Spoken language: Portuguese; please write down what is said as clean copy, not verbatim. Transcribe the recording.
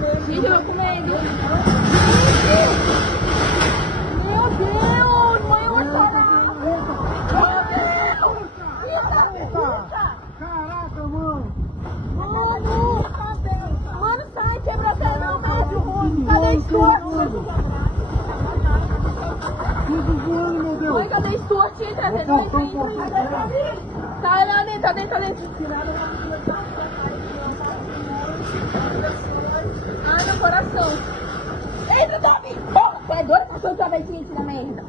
Gente, eu vou com medo. Meu Deus, mãe, eu vou chorar. Meu Deus. Eita. Caraca, mano! Mano, sai, quebrou até não, mesmo. Cadê a Stuart? Tudo voando, meu Deus! Mãe, cadê a Stuart? Entra dentro. Tá lá dentro, tá dentro. Ai, meu coração. Entra, Davi. Porra, tu é doido? Passou tua vez aqui na merda.